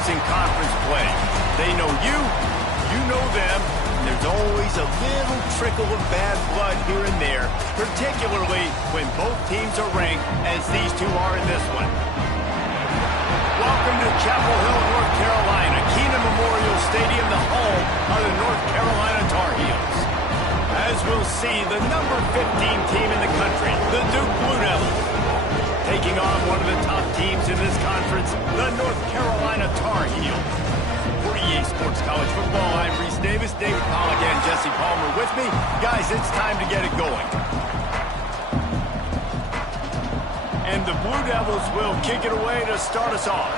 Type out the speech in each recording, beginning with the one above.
teams in conference play. They know you, you know them. There's always a little trickle of bad blood here and there, particularly when both teams are ranked as these two are in this one. Welcome to Chapel Hill, North Carolina, Keenan Memorial Stadium, the home of the North Carolina Tar Heels. As we'll see, the number 15 team in the country, the Duke Blue Devils, taking on one of the top teams in this conference, the North Carolina Tar Heels. For EA Sports College Football, I'm Reese Davis, David Pollack, and Jesse Palmer with me. Guys, it's time to get it going. And the Blue Devils will kick it away to start us off.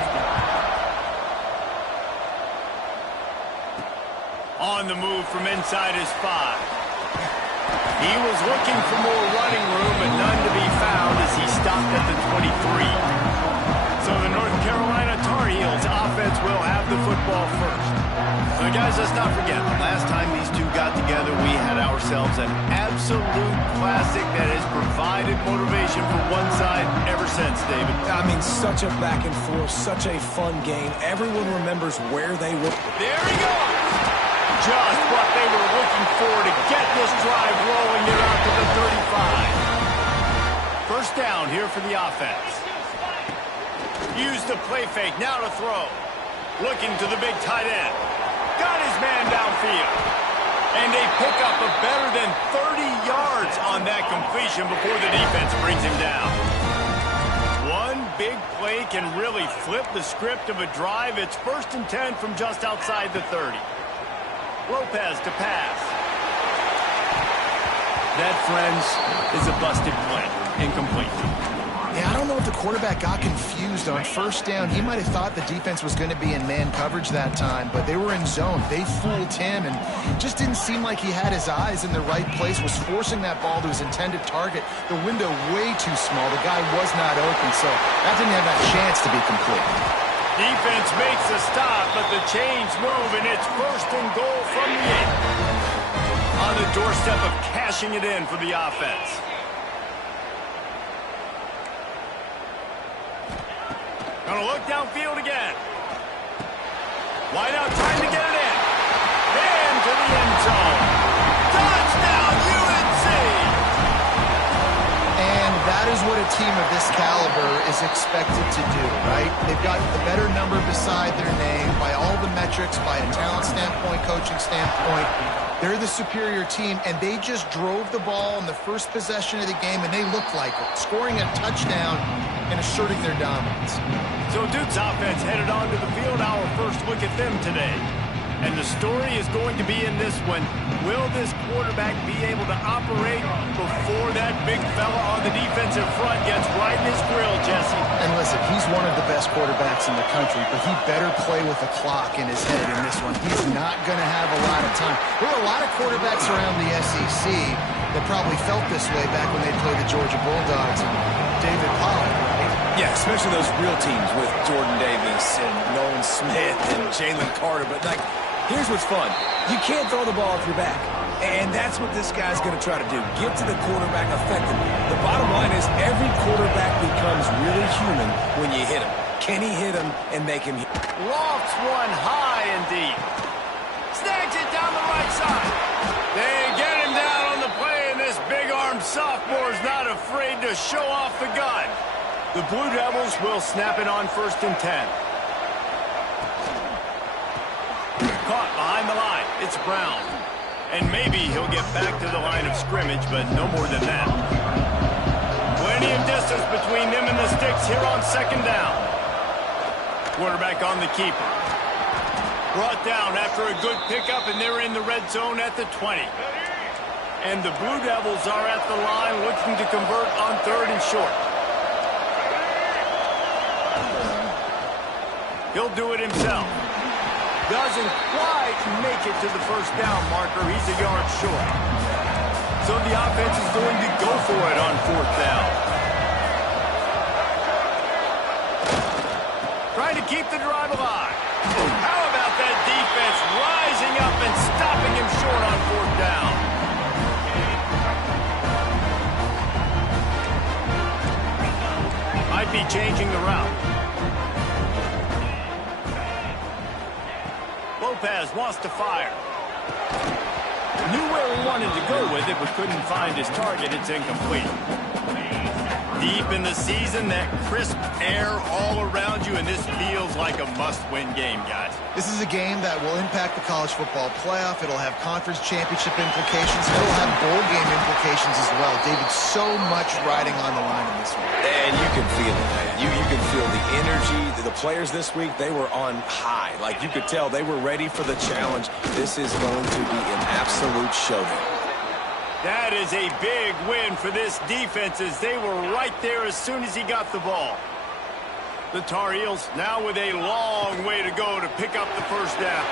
On the move from inside his 5. He was looking for more running room, but none to be found as he stopped at the 23. So the North Carolina Tar Heels offense will have the football first. So guys, let's not forget, the last time these two got together, we had ourselves an absolute classic that has provided motivation for one side ever since, David. I mean, such a back and forth, such a fun game. Everyone remembers where they were. There he goes! Just what they were looking for to get this drive rolling here out to the 35. First down here for the offense. Use the play fake, now to throw. Looking to the big tight end. Got his man downfield. And a pickup of better than 30 yards on that completion before the defense brings him down. One big play can really flip the script of a drive. It's 1st and 10 from just outside the 30. Lopez to pass. That, friends, is a busted play. Incomplete. Yeah, I don't know if the quarterback got confused on first down. He might have thought the defense was going to be in man coverage that time, but they were in zone. They fooled him and just didn't seem like he had his eyes in the right place, was forcing that ball to his intended target. The window way too small. The guy was not open, so that didn't have that chance to be complete. Defense makes a stop, but the chains move, and it's 1st and goal from the 8. On the doorstep of cashing it in for the offense. Gonna look downfield again. Wide out, trying to get it in. And to the end zone. Touchdown, UNC! And that is what a team of this caliber is expected to do, right? They've got the better number beside their name by all the metrics, by a talent standpoint, coaching standpoint. They're the superior team, and they just drove the ball in the first possession of the game, and they looked like it, scoring a touchdown and asserting their dominance. So Duke's offense headed onto the field. Our first look at them today. And the story is going to be in this one. Will this quarterback be able to operate before that big fella on the defensive front gets right in his grill, Jesse? And listen, he's one of the best quarterbacks in the country, but he better play with a clock in his head in this one. He's not going to have a lot of time. There are a lot of quarterbacks around the SEC that probably felt this way back when they played the Georgia Bulldogs and David Pollack, right? Yeah, especially those real teams with Jordan Davis and Nolan Smith and Jalen Carter. But, like, here's what's fun. You can't throw the ball off your back. And that's what this guy's going to try to do. Get to the quarterback effectively. The bottom line is every quarterback becomes really human when you hit him. Can he hit him and make him hit? Lofts one high and deep. Snags it down the right side. They get him down on the play, and this big-armed sophomore's not afraid to show off the gun. The Blue Devils will snap it on 1st and 10. Caught behind the line. It's Brown. And maybe he'll get back to the line of scrimmage, but no more than that. Plenty of distance between them and the sticks here on 2nd down. Quarterback on the keeper. Brought down after a good pickup, and they're in the red zone at the 20. And the Blue Devils are at the line looking to convert on 3rd and short. He'll do it himself. Doesn't quite make it to the 1st down marker. He's a yard short. So the offense is going to go for it on 4th down. Trying to keep the drive alive. How about that defense rising up and stopping him short on 4th down? Might be changing the route. Lopez wants to fire. Knew where he wanted to go with it, but couldn't find his target. It's incomplete. Deep in the season, that crisp air all around you, and this feels like a must-win game, guys. This is a game that will impact the college football playoff. It'll have conference championship implications. It'll have bowl game implications as well. David, so much riding on the line in this one. And you can feel it, man. You can feel the energy. The players this week, they were on high. Like, you could tell they were ready for the challenge. This is going to be an absolute showdown. That is a big win for this defense as they were right there as soon as he got the ball. The Tar Heels now with a long way to go to pick up the first down.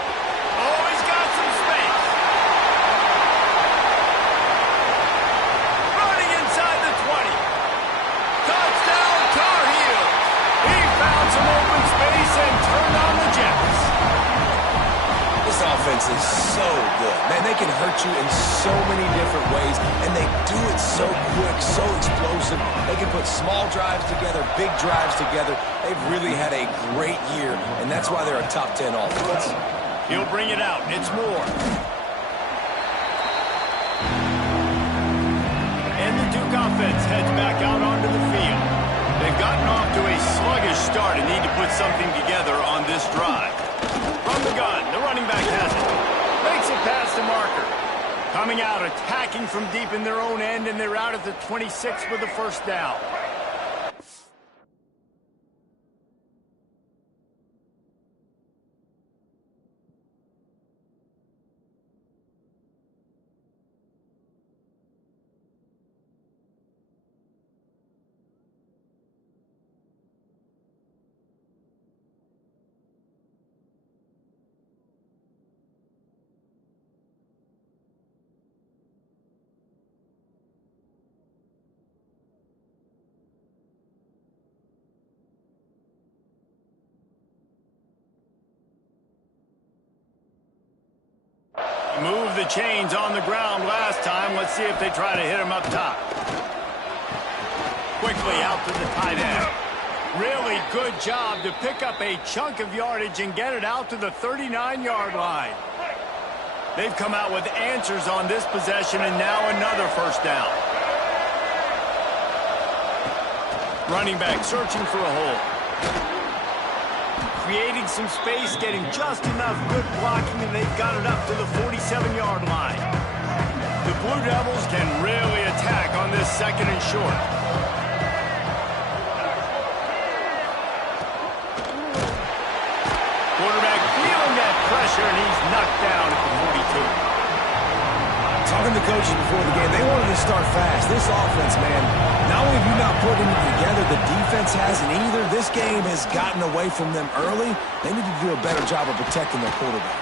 Oh, he's got some space. Running inside the 20. Touchdown, Tar Heels. He found some open space and turned on the Jets. This offense is so good. Man, they can hurt you in so many different ways, and they do it so quick, so explosive. They can put small drives together, big drives together. They've really had a great year, and that's why they're a top 10 offense. He'll bring it out. It's Moore. And the Duke offense heads back out onto the field. They've gotten off to a sluggish start and need to put something together on this drive. From the gun, the running back has it. Makes it past the marker. Coming out, attacking from deep in their own end, and they're out at the 26 with the first down. Move the chains on the ground last time. Let's see if they try to hit him up top. Quickly out to the tight end. Really good job to pick up a chunk of yardage and get it out to the 39-yard line. They've come out with answers on this possession, and now another first down. Running back searching for a hole. Creating some space, getting just enough good blocking, and they've got it up to the 47-yard line. The Blue Devils can really attack on this second and short. Quarterback feeling that pressure, and he's knocked down at the 42. Talking to coaches before the game, they wanted to start fast. This offense, man, not only have you not put it together, the defense hasn't either. This game has gotten away from them early. They need to do a better job of protecting their quarterback.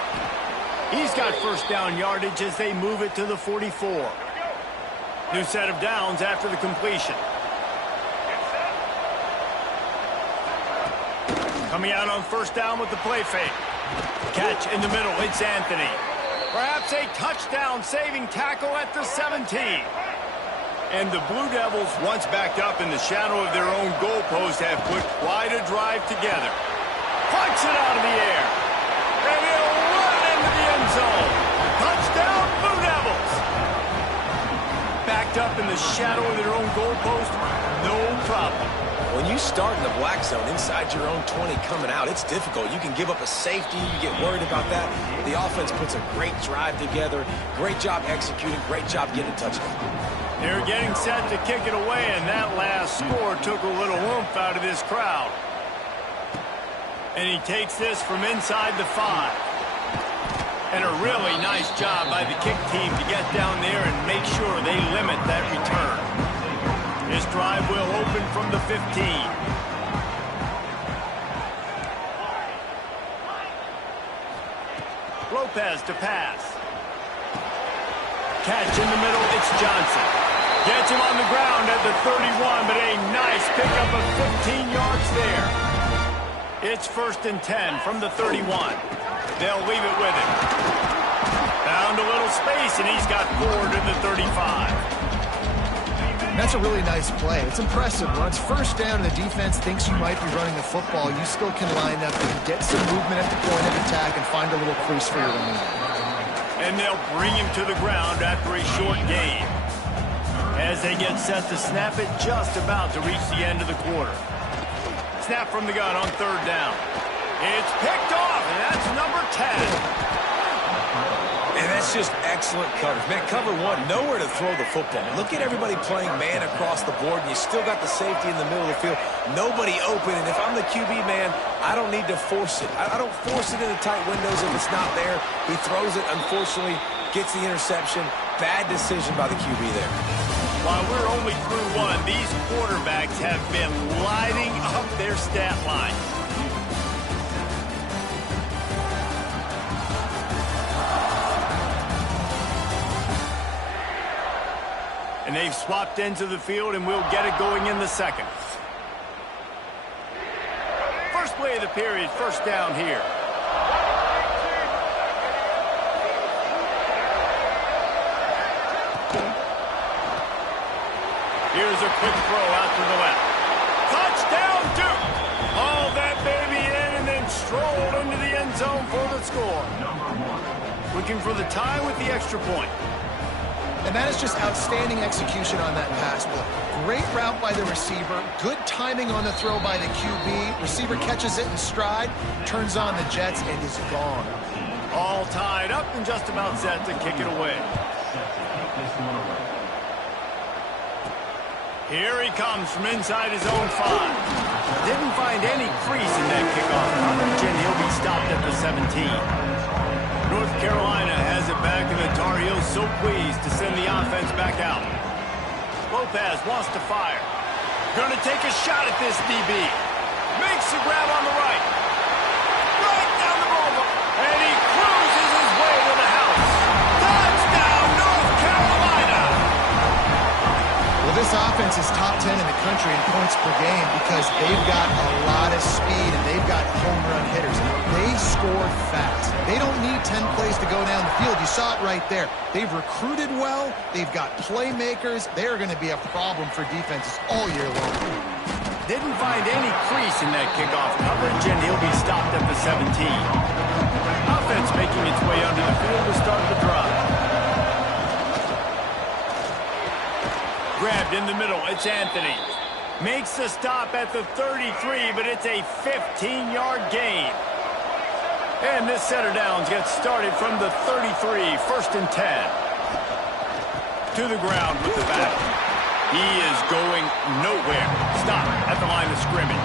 He's got first down yardage as they move it to the 44. New set of downs after the completion. Coming out on first down with the play fake. Catch in the middle, it's Anthony. Perhaps a touchdown-saving tackle at the 17. And the Blue Devils, once backed up in the shadow of their own goalpost, have put quite a drive together. Punch it out of the air. And he'll run into the end zone. Touchdown, Blue Devils. Backed up in the shadow of their own goalpost, no problem. When you start in the black zone inside your own 20 coming out, it's difficult. You can give up a safety. You get worried about that. The offense puts a great drive together. Great job executing. Great job getting a touchdown. They're getting set to kick it away, and that last score took a little oomph out of this crowd. And he takes this from inside the 5. And a really nice job by the kick team to get down there and make sure they limit that return. This drive will open from the 15. Lopez to pass. Catch in the middle, it's Johnson. Gets him on the ground at the 31, but a nice pickup of 15 yards there. It's 1st and 10 from the 31. They'll leave it with him. Found a little space, and he's got 4 to the 35. That's a really nice play. It's impressive. When it's first down and the defense thinks you might be running the football, you still can line up and get some movement at the point of attack and find a little crease for your running back. And they'll bring him to the ground after a short gain. As they get set to snap it, just about to reach the end of the quarter. Snap from the gun on third down. It's picked off, and that's number 10. And that's just excellent coverage. Man, cover one, nowhere to throw the football. Look at everybody playing man across the board, and you still got the safety in the middle of the field. Nobody open, and if I'm the QB, man, I don't need to force it. I don't force it into tight windows if it's not there. He throws it, unfortunately, gets the interception. Bad decision by the QB there. While we're only through one, these quarterbacks have been lighting up their stat lines. And they've swapped ends of the field, and we'll get it going in the second. First play of the period, first down here. Here's a quick throw out to the left. Touchdown, Duke! Hauled that baby in and then strolled into the end zone for the score. Looking for the tie with the extra point. And that is just outstanding execution on that pass play. Great route by the receiver. Good timing on the throw by the QB. Receiver catches it in stride, turns on the jets, and is gone. All tied up and just about set to kick it away. Here he comes from inside his own 5. Didn't find any crease in that kickoff coverage, and he'll be stopped at the 17. North Carolina has it back, and the Tar Heels so pleased to send the offense back out. Lopez wants to fire. Going to take a shot at this DB. Makes the grab on the right. Right down the boulevard. And he cruises his way to the house. Touchdown, North Carolina! Well, this offense is top 10 in the country in points per game because they've got a lot of speed and they've got home run hitters. They score fast. They don't need 10 plays to go down the field. You saw it right there. They've recruited well. They've got playmakers. They're going to be a problem for defenses all year long. Didn't find any crease in that kickoff coverage, and he'll be stopped at the 17. Offense making its way under the field to start the drive. Grabbed in the middle, it's Anthony. Makes the stop at the 33, but it's a 15-yard gain. And this setter downs gets started from the 33, first and 10. To the ground with the bat. He is going nowhere. Stop at the line of scrimmage.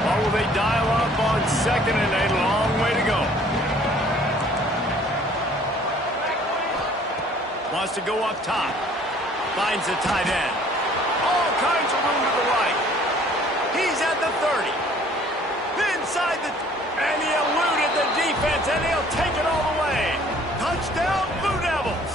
Or will they dial up on second and a long way to go? Wants to go up top. Finds the tight end. All kinds of room to the right. He's at the 30. Inside the... And he eluded the defense, and he'll take it all the way. Touchdown, Blue Devils.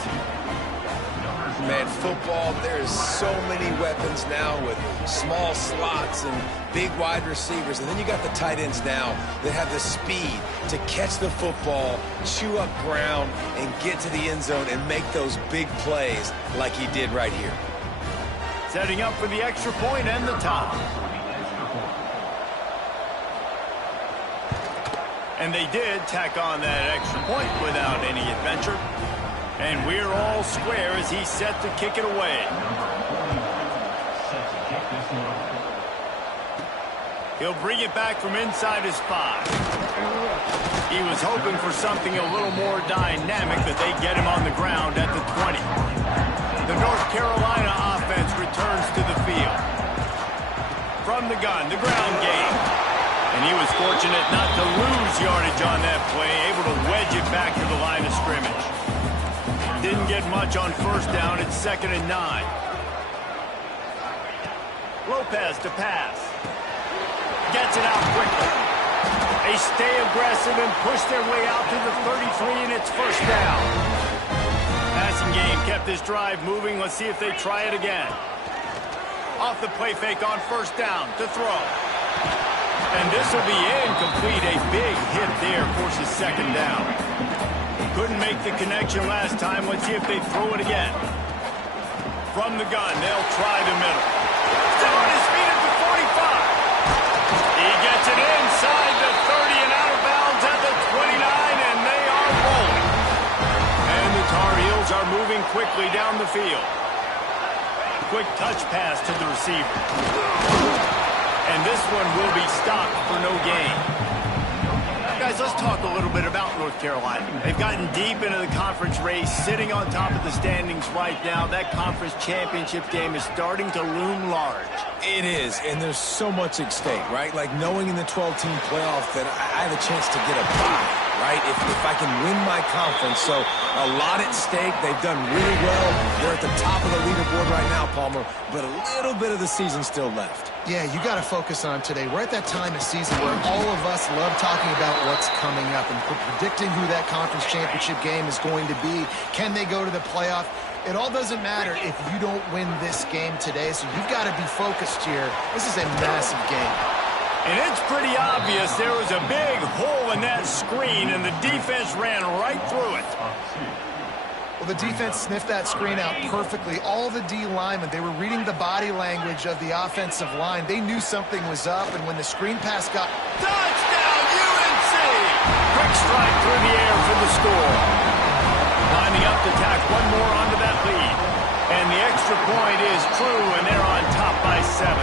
Man, football, there's so many weapons now with small slots and big wide receivers. And then you got the tight ends now that have the speed to catch the football, chew up ground, and get to the end zone and make those big plays like he did right here. Setting up for the extra point and the top. And they did tack on that extra point without any adventure. And we're all square as he's set to kick it away. He'll bring it back from inside his 5. He was hoping for something a little more dynamic, but they get him on the ground at the 20. The North Carolina offense returns to the field. From the gun, the ground game. And he was fortunate not to lose yardage on that play, able to wedge it back to the line of scrimmage. Didn't get much on first down. It's 2nd and 9. Lopez to pass. Gets it out quickly. They stay aggressive and push their way out to the 33, and it's first down. Passing game kept this drive moving. Let's see if they try it again. Off the play fake on first down to throw. And this will be incomplete. A big hit there forces 2nd down. Couldn't make the connection last time. Let's see if they throw it again. From the gun, they'll try the middle. Still on his feet at the 45. He gets it inside the 30 and out of bounds at the 29, and they are rolling. And the Tar Heels are moving quickly down the field. Quick touch pass to the receiver. And this one will be stopped for no gain. Guys, let's talk a little bit about North Carolina. They've gotten deep into the conference race, sitting on top of the standings right now. That conference championship game is starting to loom large. It is, and there's so much at stake, right? Like knowing in the 12-team playoff that I have a chance to get a bye, right? If I can win my conference. So a lot at stake. They've done really well. They're at the top of the leaderboard right now, Palmer, but a little bit of the season still left. Yeah, you got to focus on today. We're at that time of season where all of us love talking about what's coming up and predicting who that conference championship game is going to be. Can they go to the playoff? It all doesn't matter if you don't win this game today, so you've got to be focused here. This is a massive game. And it's pretty obvious there was a big hole in that screen, and the defense ran right through it. Well, the defense sniffed that screen out perfectly. All the D linemen, they were reading the body language of the offensive line. They knew something was up, and when the screen pass got... Touchdown, UNC! Quick strike through the air for the score. Lining up to tack one more onto that lead. And the extra point is true, and they're on top by 7.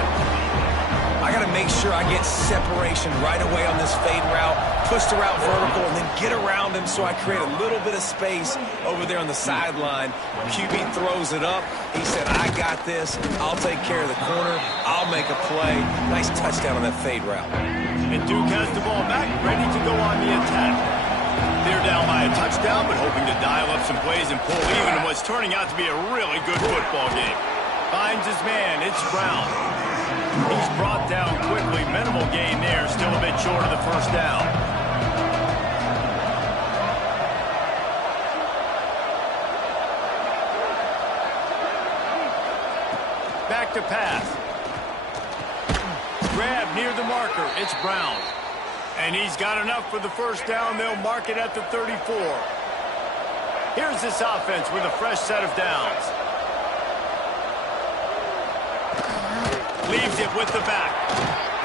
I got to make sure I get separation right away on this fade route, push the route vertical, and then get around him so I create a little bit of space over there on the sideline. QB throws it up. He said, I got this. I'll take care of the corner. I'll make a play. Nice touchdown on that fade route. And Duke has the ball back, ready to go on the attack. They're down by a touchdown, but hoping to dial up some plays and pull even in what's turning out to be a really good football game. Finds his man. It's Brown. He's brought down quickly. Minimal gain there. Still a bit short of the first down. Back to pass. Grab near the marker. It's Brown. And he's got enough for the first down. They'll mark it at the 34. Here's this offense with a fresh set of downs. Leaves it with the back.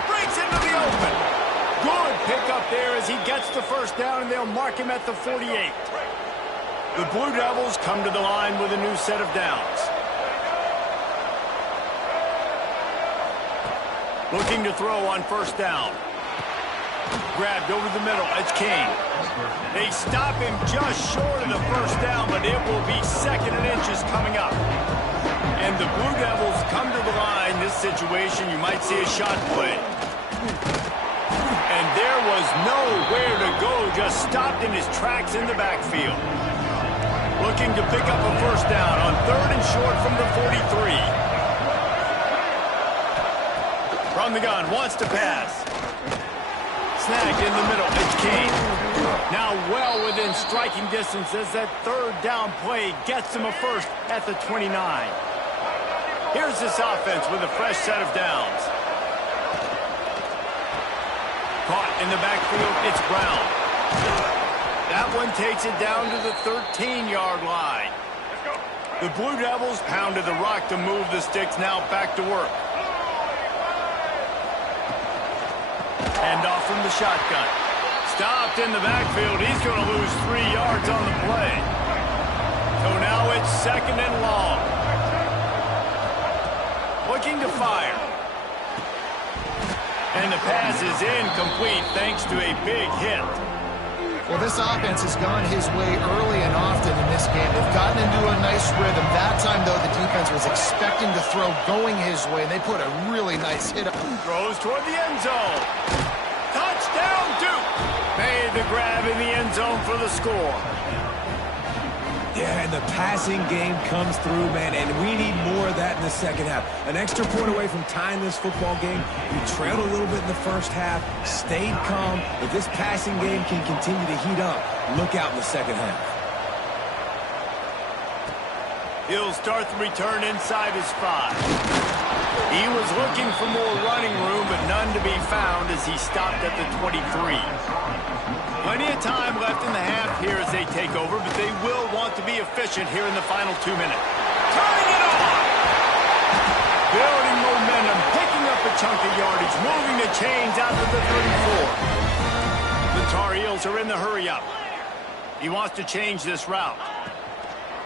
Breaks into the open. Good pickup there as he gets the first down, and they'll mark him at the 48. The Blue Devils come to the line with a new set of downs. Looking to throw on first down. Grabbed over the middle. It's King. They stop him just short of the first down, but it will be second and inches coming up. And the Blue Devils come to the line. This situation, you might see a shot play. And there was nowhere to go, just stopped in his tracks in the backfield. Looking to pick up a first down on third and short from the 43. From the gun, wants to pass. Snagged in the middle, it's King. Now well within striking distance as that third down play gets him a first at the 29. Here's this offense with a fresh set of downs. Caught in the backfield, it's Brown. That one takes it down to the 13-yard line. The Blue Devils pounded the rock to move the sticks, now back to work. Handoff from the shotgun. Stopped in the backfield. He's going to lose 3 yards on the play. So now it's second and long. Looking to fire. And the pass is incomplete thanks to a big hit. Well, this offense has gone his way early and often in this game. They've gotten into a nice rhythm. That time, though, the defense was expecting to throw going his way, and they put a really nice hit up. Throws toward the end zone. Touchdown, Duke. Made the grab in the end zone for the score. Yeah, and the passing game comes through, man, and we need more of that in the second half. An extra point away from tying this football game. We trailed a little bit in the first half, stayed calm. If this passing game can continue to heat up, look out in the second half. He'll start the return inside his 5. He was looking for more running room, but none to be found as he stopped at the 23. Plenty of time left in the half here as they take over, but they will want to be efficient here in the final 2 minutes. Turning it on! building momentum, picking up a chunk of yardage, moving the chains out to the 34. The Tar Heels are in the hurry-up. He wants to change this route.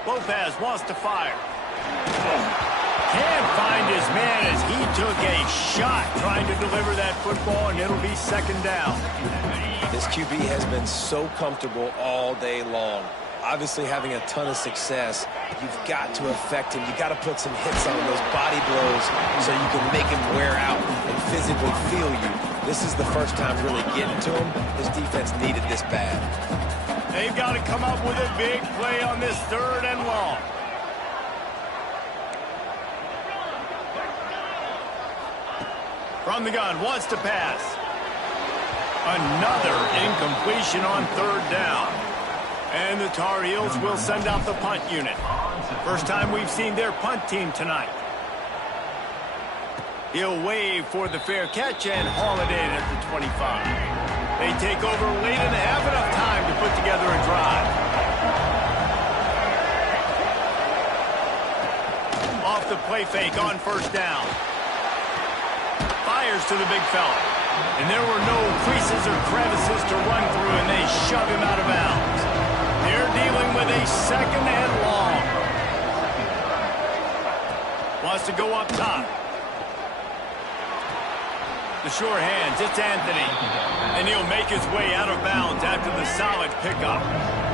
Lopez wants to fire. Can't find his man as he took a shot trying to deliver that football, and it'll be second down. This QB has been so comfortable all day long. Obviously having a ton of success. You've got to affect him. You've got to put some hits on those body blows so you can make him wear out and physically feel you. This is the first time really getting to him. His defense needed this bad. They've got to come up with a big play on this 3rd and long. From the gun, wants to pass. Another incompletion on 3rd down. And the Tar Heels will send out the punt unit. First time we've seen their punt team tonight. He'll wave for the fair catch and haul it in at the 25. They take over late and have enough time to put together a drive. Off the play fake on 1st down. Fires to the big fella. And there were no creases or crevices to run through, and they shove him out of bounds. They're dealing with a 2nd and long. Wants to go up top. The sure hands, it's Anthony. And he'll make his way out of bounds after the solid pickup.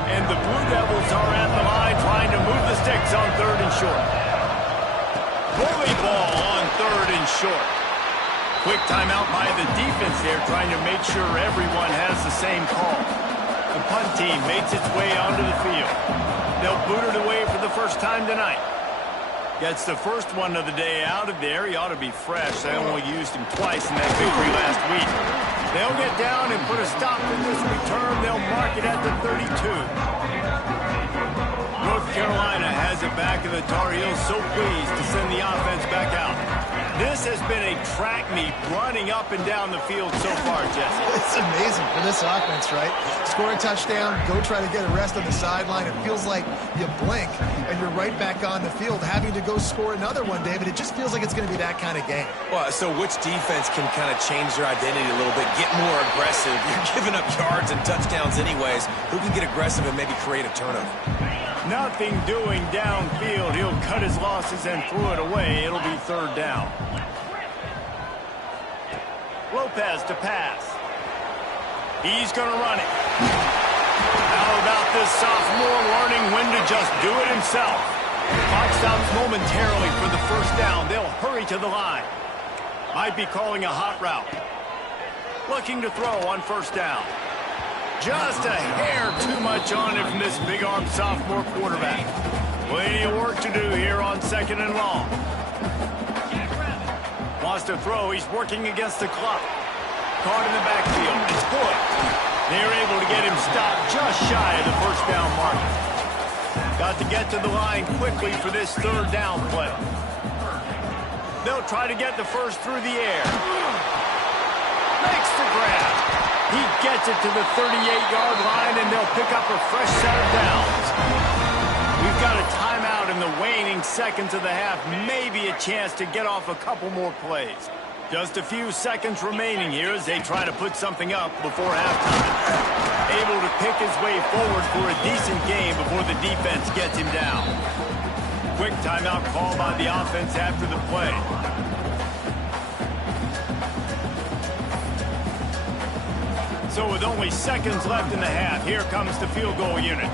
And the Blue Devils are at the line trying to move the sticks on 3rd and short. Bully ball on 3rd and short. Quick timeout by the defense there, trying to make sure everyone has the same call. The punt team makes its way onto the field. They'll boot it away for the first time tonight. Gets the first one of the day out of there. He ought to be fresh. They only used him twice in that victory last week. They'll get down and put a stop to this return. They'll mark it at the 32. North Carolina has it back, and the Tar Heels so pleased to send the offense back out. This has been a track meet running up and down the field so far, Jesse. It's amazing for this offense, right? Score a touchdown, go try to get a rest on the sideline. It feels like you blink and you're right back on the field having to go score another one, David. It just feels like it's going to be that kind of game. Well, so which defense can kind of change their identity a little bit, get more aggressive? You're giving up yards and touchdowns anyways. Who can get aggressive and maybe create a turnover? Nothing doing downfield. He'll cut his losses and throw it away. It'll be 3rd down. Lopez to pass. He's going to run it. How about this sophomore learning when to just do it himself? Clock stops momentarily for the 1st down. They'll hurry to the line. Might be calling a hot route. Looking to throw on 1st down. Just a hair too much on it from this big-armed sophomore quarterback. Plenty of work to do here on 2nd and long. Wants to throw. He's working against the clock. Caught in the backfield. It's good. They're able to get him stopped just shy of the 1st down mark. Got to get to the line quickly for this 3rd down play. They'll try to get the first through the air. Makes the grab. He gets it to the 38-yard line, and they'll pick up a fresh set of downs. We've got a timeout in the waning seconds of the half. Maybe a chance to get off a couple more plays. Just a few seconds remaining here as they try to put something up before halftime. Able to pick his way forward for a decent game before the defense gets him down. Quick timeout call by the offense after the play. So with only seconds left in the half, here comes the field goal unit.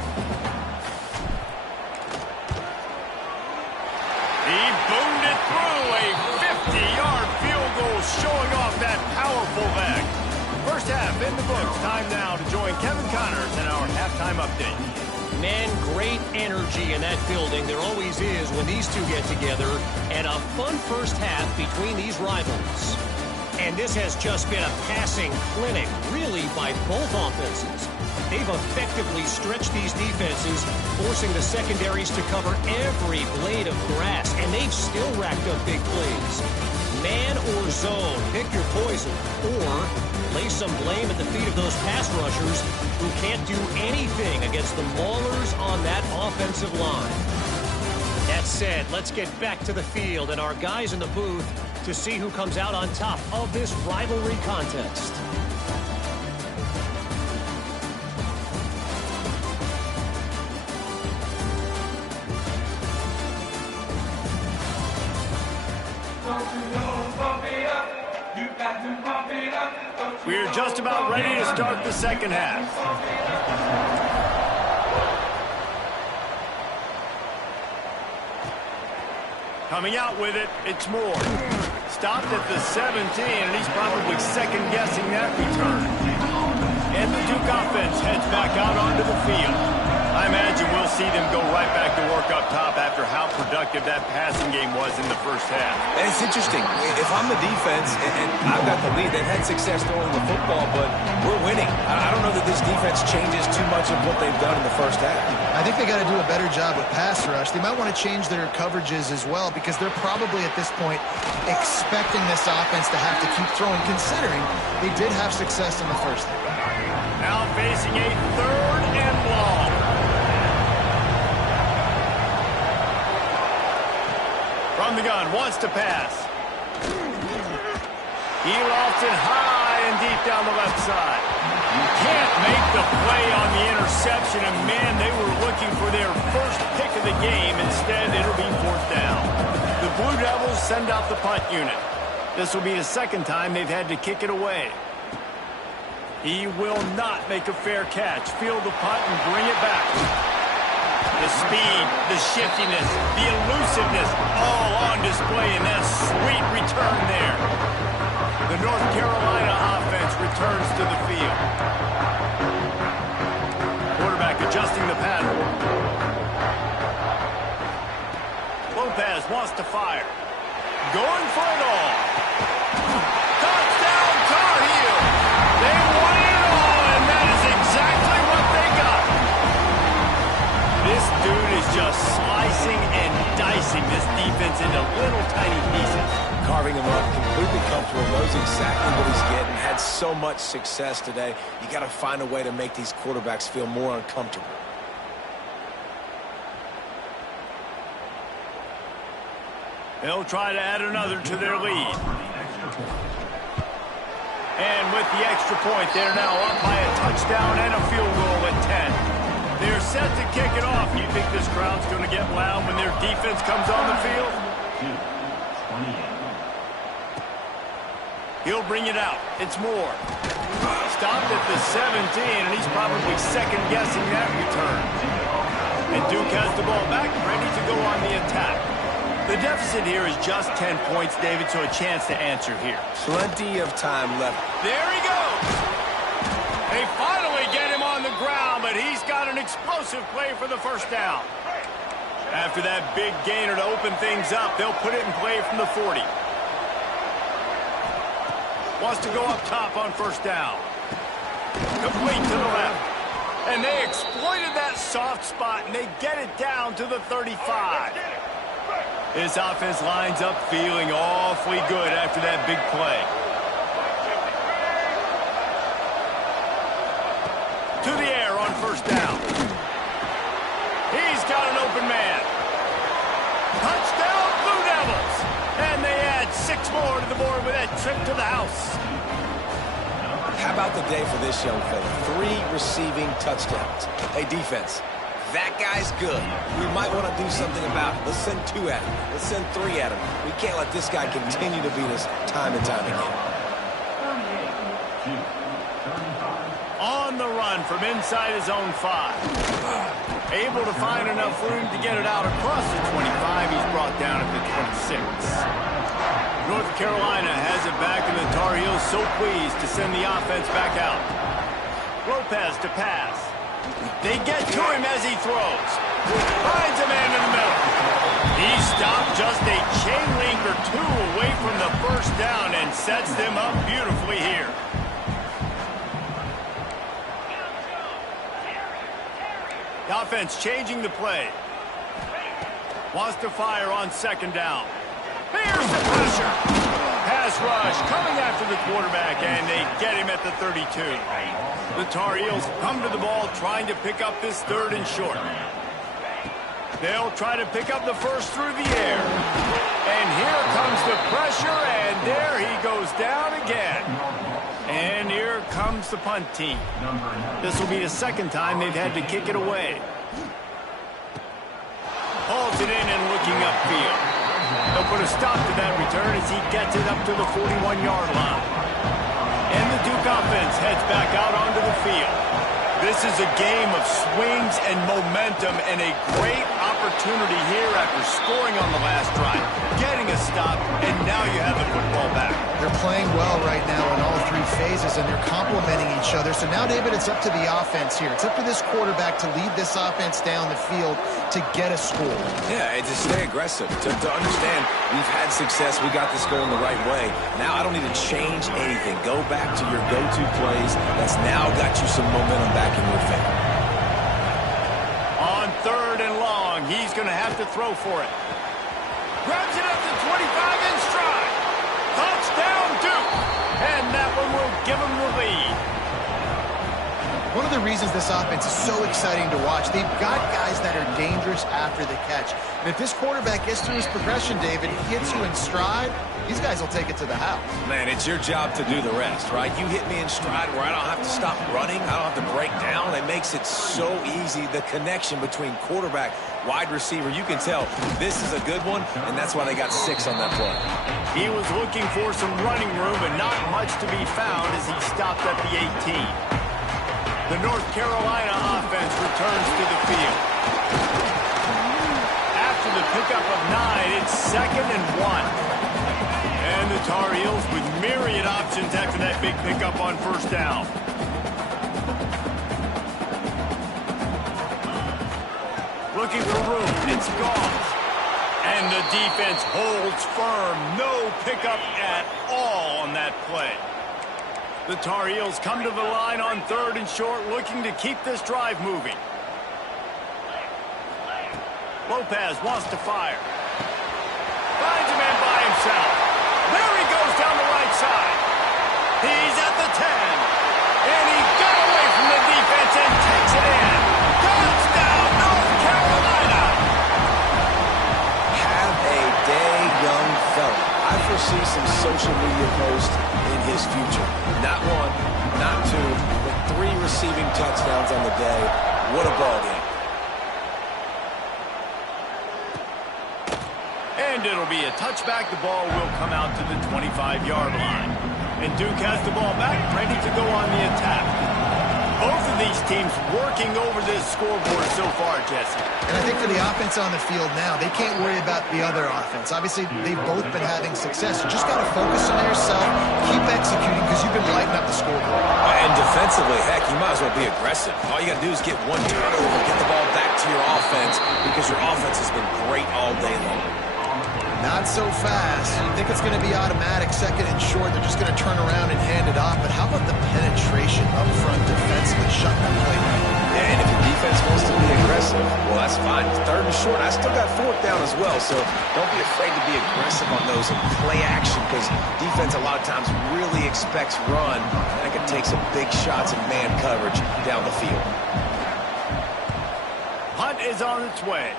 He boomed it through, a 50-yard field goal showing off that powerful leg. First half in the books. Time now to join Kevin Connors in our halftime update. Man, great energy in that building. There always is when these two get together. And a fun first half between these rivals. And this has just been a passing clinic, really, by both offenses. They've effectively stretched these defenses, forcing the secondaries to cover every blade of grass, and they've still racked up big plays. Man or zone, pick your poison, or lay some blame at the feet of those pass rushers who can't do anything against the maulers on that offensive line. That said, let's get back to the field and our guys in the booth to see who comes out on top of this rivalry contest. We're just about ready to start the second half. Coming out with it, it's Moore. Stopped at the 17, and he's probably second-guessing that return. And the Duke offense heads back out onto the field. I imagine we'll see them go right back to work up top after how productive that passing game was in the first half. And it's interesting. If I'm the defense and I've got the lead, they've had success throwing the football, but we're winning. I don't know that this defense changes too much of what they've done in the first half. I think they got to do a better job with pass rush. They might want to change their coverages as well because they're probably at this point expecting this offense to have to keep throwing, considering they did have success in the first half. Now facing a 3rd and long. From the gun, wants to pass. He lofts it high and deep down the left side. Can't make the play on the interception, and man, they were looking for their first pick of the game. Instead, it'll be 4th down. The Blue Devils send out the punt unit. This will be the second time they've had to kick it away. He will not make a fair catch. Field the punt and bring it back. The speed, the shiftiness, the elusiveness, all on display in that sweet return there. The North Carolina offense returns to the field. Quarterback adjusting the pattern. Lopez wants to fire. Going for it all. Touchdown, Tar Heel. They wanted it all, and that is exactly what they got. This dude is just slicing and dicing this defense into little tiny pieces. Carving him up, completely comfortable, knows exactly what he's getting, had so much success today. You got to find a way to make these quarterbacks feel more uncomfortable. They'll try to add another to their lead. And with the extra point, they're now up by a touchdown and a field goal at 10. They're set to kick it off. Do you think this crowd's going to get loud when their defense comes on the field? He'll bring it out. It's Moore. Stopped at the 17, and he's probably second-guessing that return. And Duke has the ball back, ready to go on the attack. The deficit here is just 10 points, David, so a chance to answer here. Plenty of time left. There he goes. They finally get him on the ground, but he's got an explosive play for the first down. After that big gainer to open things up, they'll put it in play from the 40. Wants to go up top on first down. Complete to the left. And they exploited that soft spot, and they get it down to the 35. This offense lines up feeling awfully good after that big play. To the air on first down. He's got an open man. Touchdown, Blue Devils. And they add 6 more to the board with that trip to the house. How about the day for this young fella? 3 receiving touchdowns. Hey, defense. That guy's good. We might want to do something about it. Let's send 2 at him. Let's send 3 at him. We can't let this guy continue to beat us time and time again. On the run from inside his own 5. Able to find enough room to get it out across the 25. He's brought down at the 26. North Carolina has it back, and the Tar Heels so pleased to send the offense back out. Lopez to pass. They get to him as he throws. Finds a man in the middle. He stopped just a chain link or 2 away from the first down and sets them up beautifully here. The offense changing the play. Wants to fire on second down. Here's the pressure. Pass rush coming after the quarterback, and they get him at the 32. The Tar Heels come to the ball trying to pick up this 3rd and short. They'll try to pick up the first through the air. And here comes the pressure, and there he goes down again. And here comes the punt team. This will be the second time they've had to kick it away. Hauls it in and looking upfield. They'll put a stop to that return as he gets it up to the 41-yard line. And the Duke offense heads back out onto the field. This is a game of swings and momentum and a great opportunity here after scoring on the last drive, getting a stop, and now you have the football back. They're playing well right now in all three phases, and they're complementing each other. So now, David, it's up to the offense here. It's up to this quarterback to lead this offense down the field to get a score. Yeah, and to stay aggressive, to understand we've had success, we got this going the right way. Now I don't need to change anything. Go back to your go-to plays. That's now got you some momentum back in your favor. On 3rd and long, he's going to have to throw for it. Grabs it up to 25 in stride. Touchdown, Duke. And that one will give him the lead. One of the reasons this offense is so exciting to watch, they've got guys that are dangerous after the catch. And if this quarterback gets through his progression, David, he hits you in stride, these guys will take it to the house. Man, it's your job to do the rest, right? You hit me in stride where I don't have to stop running. I don't have to break down. It makes it so easy. The connection between quarterback, wide receiver, you can tell this is a good one, and that's why they got 6 on that play. He was looking for some running room, but not much to be found as he stopped at the 18. The North Carolina offense returns to the field. After the pickup of 9, it's 2nd and 1. And the Tar Heels with myriad options after that big pickup on 1st down. Looking for room, it's gone. And the defense holds firm. No pickup at all on that play. The Tar Heels come to the line on 3rd and short, looking to keep this drive moving. Lopez wants to fire. Finds a man by himself. There he goes down the right side. He's at the 10. And he got away from the defense and takes it in. Touchdown, North Carolina! Have a day, young fella. I foresee some social media posts in his future. Not 1, not 2, but 3 receiving touchdowns on the day. What a ball game. And it'll be a touchback. The ball will come out to the 25-yard line. And Duke has the ball back, ready to go on the attack. Both of these teams working over this scoreboard so far, Jesse. And I think for the offense on the field now, they can't worry about the other offense. Obviously, they've both been having success. You just got to focus on yourself, keep executing, because you've been lighting up the scoreboard. And defensively, heck, you might as well be aggressive. All you got to do is get 1 turnover, get the ball back to your offense, because your offense has been great all day long. Not so fast. You think it's going to be automatic, 2nd and short. They're just going to turn around and hand it off. But how about the penetration up front defensively, shutting that play down? Yeah, and if your defense wants to be aggressive, well, that's fine. 3rd and short. I still got 4th down as well, so don't be afraid to be aggressive on those and play action, because defense a lot of times really expects run, and it can take some big shots and man coverage down the field. Punt is on its way.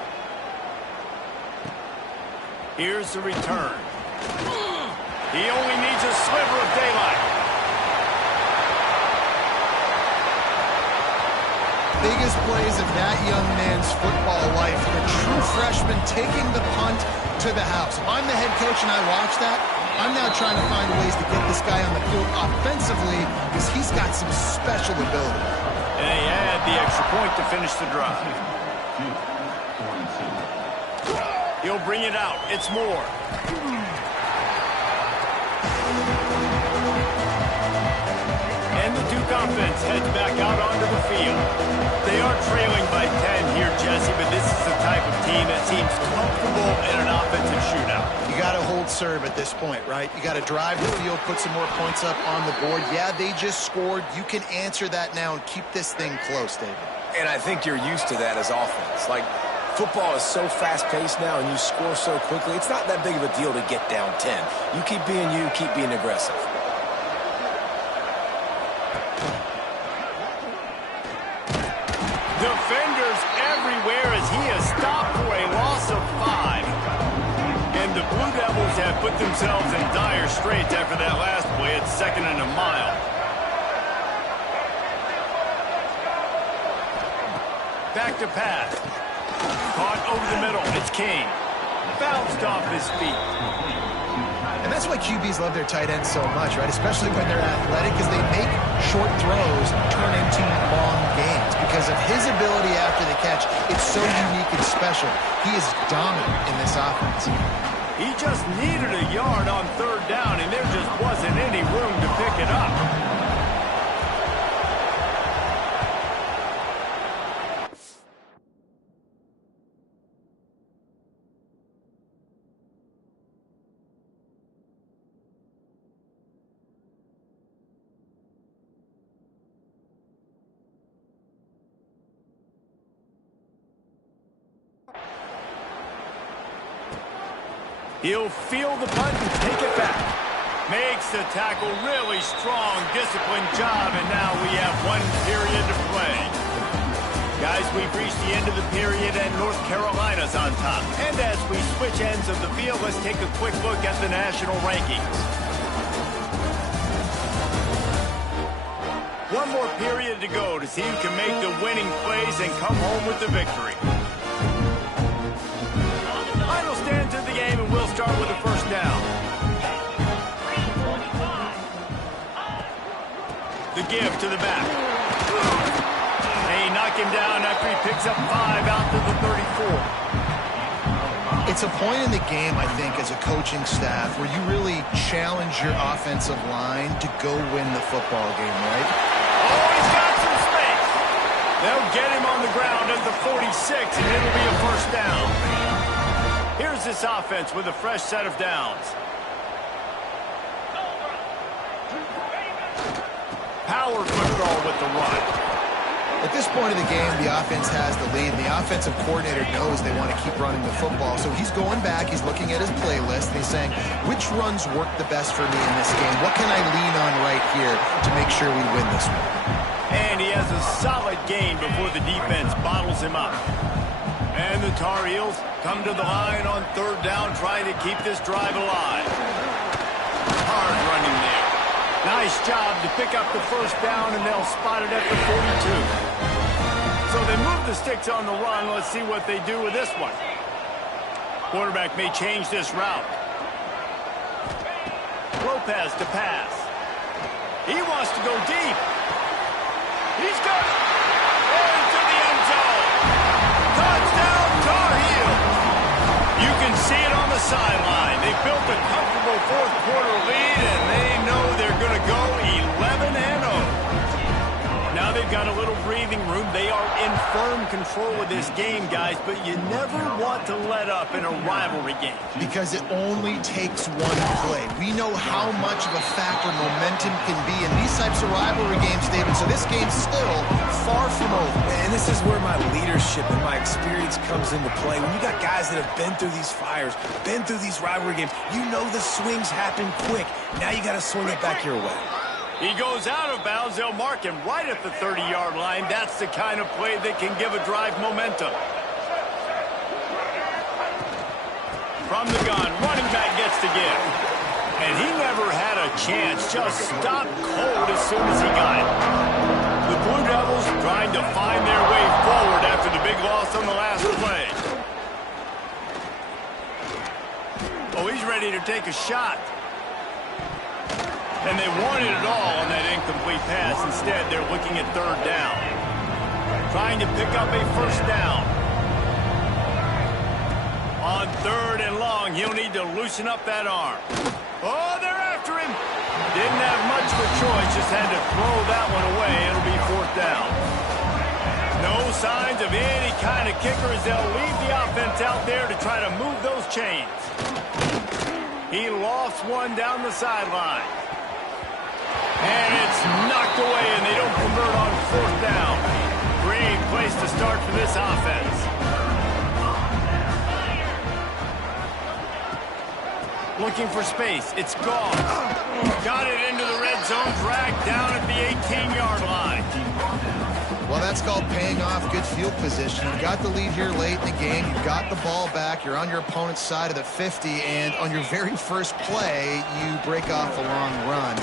Here's the return. He only needs a sliver of daylight. Biggest plays of that young man's football life. A true freshman taking the punt to the house. If I'm the head coach and I watch that, I'm now trying to find ways to get this guy on the field offensively, because he's got some special ability. And he had the extra point to finish the drive. He'll bring it out. It's more. And the Duke offense heads back out onto the field. They are trailing by 10 here, Jesse, but this is the type of team that seems comfortable in an offensive shootout. You got to hold serve at this point, right? You got to drive the field, put some more points up on the board. Yeah, they just scored. You can answer that now and keep this thing close, David. And I think you're used to that as offense. Like, football is so fast-paced now, and you score so quickly, it's not that big of a deal to get down 10. You keep being you, keep being aggressive. Defenders everywhere as he is stopped for a loss of 5. And the Blue Devils have put themselves in dire straits after that last play at 2nd and a mile. Back to pass. Caught over the middle. It's King. Bounced off his feet. And that's why QBs love their tight ends so much, right? Especially when they're athletic, because they make short throws turn into long gains. Because of his ability after the catch, it's so unique and special. He is dominant in this offense. He just needed a yard on 3rd down, and there just wasn't any room to pick it up. He'll feel the punt and take it back. Makes the tackle really strong, disciplined job, and now we have 1 period to play. Guys, we've reached the end of the period, and North Carolina's on top. And as we switch ends of the field, let's take a quick look at the national rankings. 1 more period to go to see who can make the winning plays and come home with the victory. Final stands of the game, and we'll start with the 1st down. The give to the back. They knock him down after he picks up 5 out to the 34. It's a point in the game, I think, as a coaching staff where you really challenge your offensive line to go win the football game, right? Oh, he's got some space. They'll get him on the ground at the 46, and it'll be a 1st down. Here's this offense with a fresh set of downs. Power football with the run. At this point of the game, the offense has the lead, and the offensive coordinator knows they want to keep running the football. So he's going back, he's looking at his playlist, and he's saying, which runs work the best for me in this game? What can I lean on right here to make sure we win this one? And he has a solid gain before the defense bottles him up. And the Tar Heels come to the line on 3rd down, trying to keep this drive alive. Hard running there. Nice job to pick up the 1st down, and they'll spot it at the 42. So they move the sticks on the run. Let's see what they do with this one. Quarterback may change this route. Lopez to pass. He wants to go deep. He's got it. Into the end zone. Touchdown, Tar Heels. You can see it on the sideline. They built a comfortable 4th quarter lead, and they know they're going to go 11-0. Now they've got a little breathing room. They are in firm control of this game, guys, but you never want to let up in a rivalry game. Because it only takes one play. We know how much of a factor momentum can be in these types of rivalry games, David, so this game's still far from over. And this is where my leadership and my experience comes into play. When you got guys that have been through these fires, been through these rivalry games, you know the swings happen quick. Now you got to swing it back your way. He goes out of bounds. They'll mark him right at the 30-yard line. That's the kind of play that can give a drive momentum. From the gun, running back gets the give. And he never had a chance. Just stopped cold as soon as he got it. The Blue Devils trying to find their way forward after the big loss on the last play. Oh, he's ready to take a shot. And they wanted it all on that incomplete pass. Instead, they're looking at 3rd down. Trying to pick up a 1st down. On 3rd and long, he'll need to loosen up that arm. Oh, they're after him. Didn't have much of a choice, just had to throw that one away. It'll be 4th down. No signs of any kind of kicker as they'll leave the offense out there to try to move those chains. He lost one down the sideline. And it's knocked away, and they don't convert on 4th down. Great place to start for this offense. Looking for space. It's gone. Got it into the red zone, dragged down at the 18-yard line. Well, that's called paying off good field position. You got the lead here late in the game. You've got the ball back. You're on your opponent's side of the 50, and on your very first play, you break off a long run.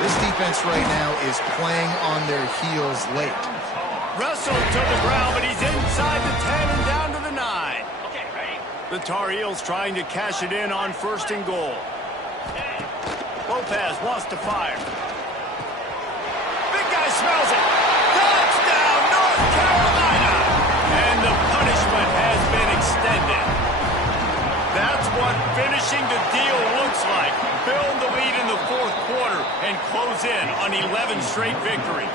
This defense right now is playing on their heels late. Wrestled to the ground, but he's inside the 10 and down to the 9. The Tar Heels trying to cash it in on 1st and goal. Lopez wants to fire. Big guy smells it. Touchdown, North Carolina! And the punishment has been extended. That's what finishing the deal looks like. Build the lead in the 4th quarter and close in on 11 straight victories.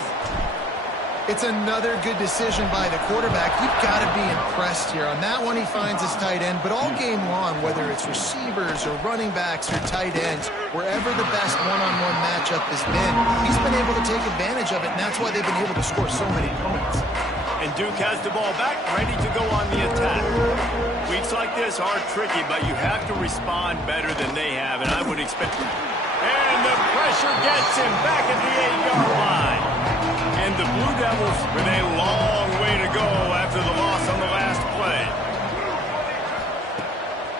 It's another good decision by the quarterback. You've got to be impressed here. On that one, he finds his tight end, but all game long, whether it's receivers or running backs or tight ends, wherever the best one-on-one matchup has been, he's been able to take advantage of it, and that's why they've been able to score so many points. And Duke has the ball back, ready to go on the attack. Weeks like this are tricky, but you have to respond better than they have, and I would expect... And the pressure gets him back at the 8-yard line. And the Blue Devils with a long way to go after the loss on the last play.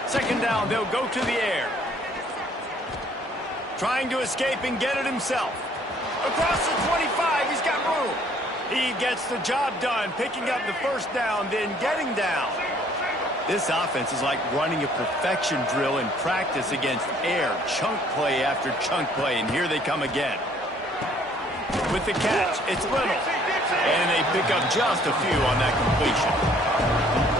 2nd down, they'll go to the air. Trying to escape and get it himself. Across the 25, he's got room. He gets the job done, picking up the 1st down, then getting down. This offense is like running a perfection drill in practice against air, chunk play after chunk play, and here they come again. With the catch, it's Little, and they pick up just a few on that completion.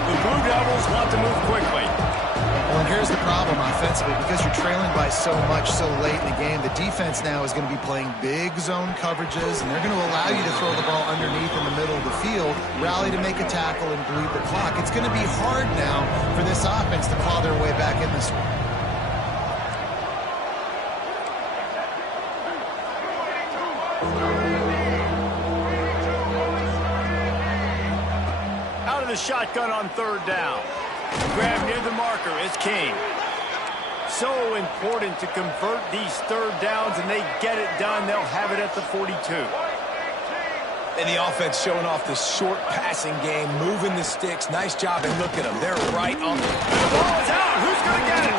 The Blue Devils want to move quickly. Well, and here's the problem offensively. Because you're trailing by so much so late in the game, the defense now is going to be playing big zone coverages, and they're going to allow you to throw the ball underneath in the middle of the field, rally to make a tackle, and bleed the clock. It's going to be hard now for this offense to claw their way back in this one. Out of the shotgun on 3rd down. Grab near the marker is King. So important to convert these 3rd downs, and they get it done. They'll have it at the 42. And the offense showing off the short passing game, moving the sticks. Nice job, and look at them. They're right on the... The ball is out. Who's going to get it?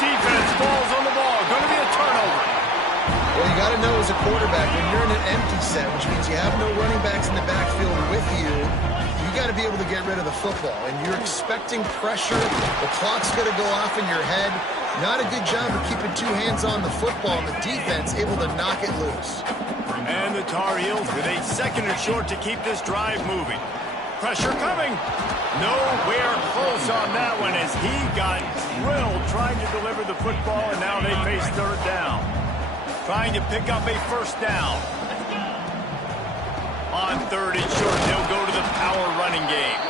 Defense falls on the ball. Going to be a turnover. Well, you got to know as a quarterback, when you're in an empty set, which means you have no running backs in the backfield with you, you got to be able to get rid of the football. And you're expecting pressure. The clock's going to go off in your head. Not a good job of keeping 2 hands on the football, and the defense able to knock it loose. And the Tar Heels with a 2nd and short to keep this drive moving. Pressure coming. Nowhere close on that one as he got drilled trying to deliver the football, and now they face 3rd down. Trying to pick up a 1st down. On 3rd and short, they'll go to the power running game.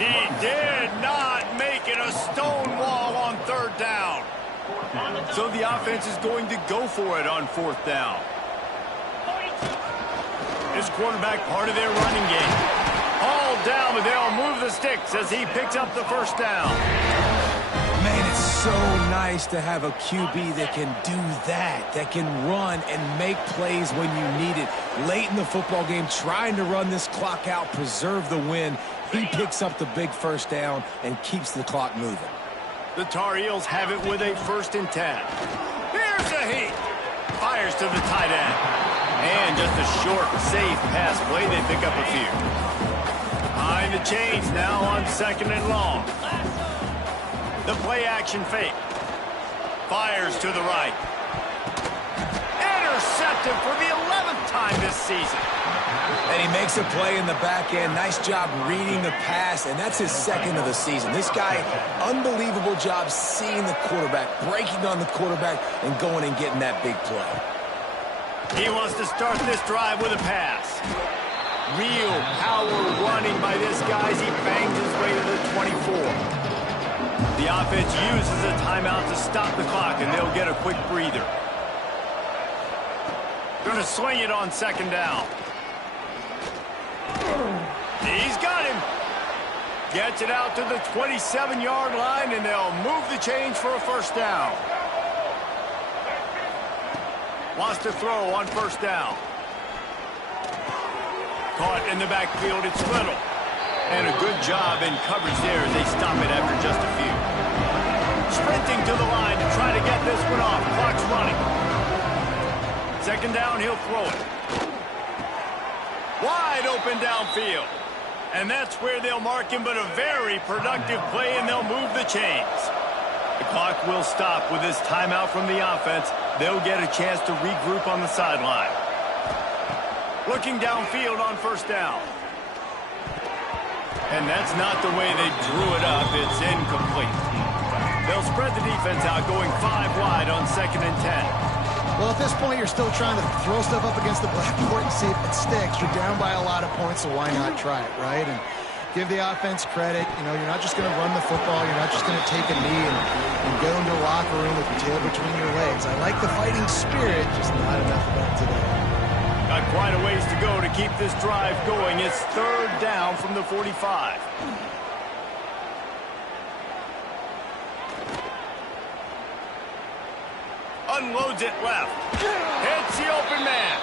He did not make it a stone wall on 3rd down. So the offense is going to go for it on 4th down. This quarterback part of their running game. All down, but they'll move the sticks as he picks up the 1st down. Man, it's so nice to have a QB that can do that can run and make plays when you need it. Late in the football game, trying to run this clock out, preserve the win. He picks up the big 1st down and keeps the clock moving. The Tar Heels have it with a 1st and 10. Here's a heat. Fires to the tight end. And just a short, safe pass play. They pick up a few. Behind the chains now on 2nd and long. The play action fake. Fires to the right. Intercepted for the 11th time this season. And he makes a play in the back end. Nice job reading the pass, and that's his 2nd of the season. This guy, unbelievable job seeing the quarterback, breaking on the quarterback, and going and getting that big play. He wants to start this drive with a pass. Real power running by this guy as he bangs his way to the 24. The offense uses a timeout to stop the clock, and they'll get a quick breather. Going to swing it on 2nd down. He's got him. Gets it out to the 27-yard line, and they'll move the change for a 1st down. Wants to throw on 1st down. caught in the backfield. It's Little. And a good job in coverage there as they stop it after just a few. Sprinting to the line to try to get this one off. Clock's running. Second down, he'll throw it. Wide open downfield. And that's where they'll mark him, but a very productive play, and they'll move the chains. The clock will stop with this timeout from the offense. They'll get a chance to regroup on the sideline. Looking downfield on first down. And that's not the way they drew it up. It's incomplete. They'll spread the defense out, going 5 wide on 2nd and 10. Well, at this point, you're still trying to throw stuff up against the blackboard and see if it sticks. You're down by a lot of points, so why not try it, right? And give the offense credit. You know, you're not just going to run the football. You're not just going to take a knee and go into a locker room with your tail between your legs. I like the fighting spirit, just not enough of that today. Got quite a ways to go to keep this drive going. It's 3rd down from the 45. Unloads it left. Hits the open man.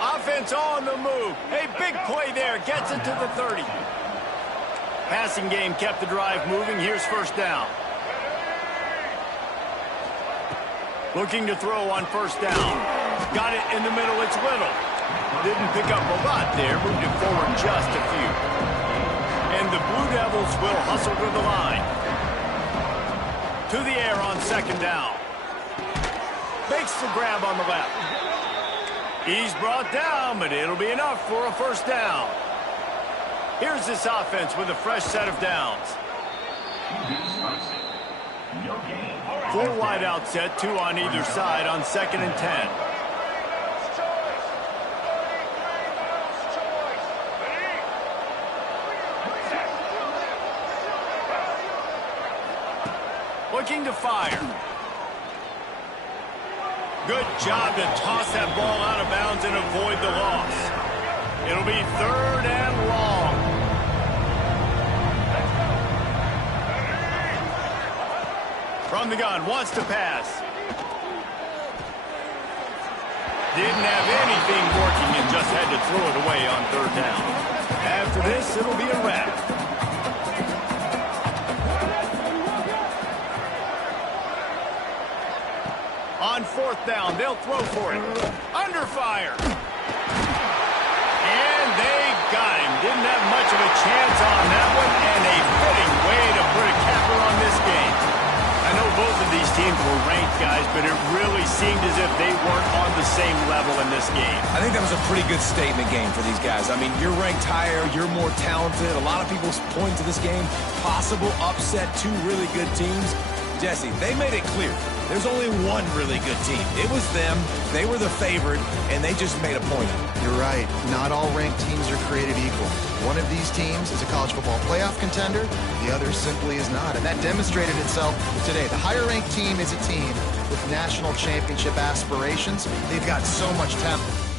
Offense on the move. A big play there. Gets it to the 30. Passing game kept the drive moving. Here's first down. Looking to throw on first down. Got it in the middle. It's Little. Didn't pick up a lot there. Moved it forward just a few. And the Blue Devils will hustle to the line. To the air on 2nd down. Makes the grab on the left. He's brought down, but it'll be enough for a first down. Here's this offense with a fresh set of downs. 4 wide out set, 2 on either side on 2nd and 10. Looking to fire. Good job to toss that ball out of bounds and avoid the loss. It'll be 3rd and long. From the gun, wants to pass. Didn't have anything working and just had to throw it away on 3rd down. After this, it'll be a wrap. On 4th down, they'll throw for it. Under fire. And they got him. Didn't have much of a chance on that one, and a fitting way to put a capper on this game. I know both of these teams were ranked, guys, but it really seemed as if they weren't on the same level in this game. I think that was a pretty good statement game for these guys. I mean, you're ranked higher, you're more talented. A lot of people point to this game. Possible upset, 2 really good teams. Jesse, they made it clear. There's only one really good team. It was them. They were the favorite, and they just made a point of it. You're right. Not all ranked teams are created equal. One of these teams is a college football playoff contender. The other simply is not. And that demonstrated itself today. The higher-ranked team is a team with national championship aspirations. They've got so much talent.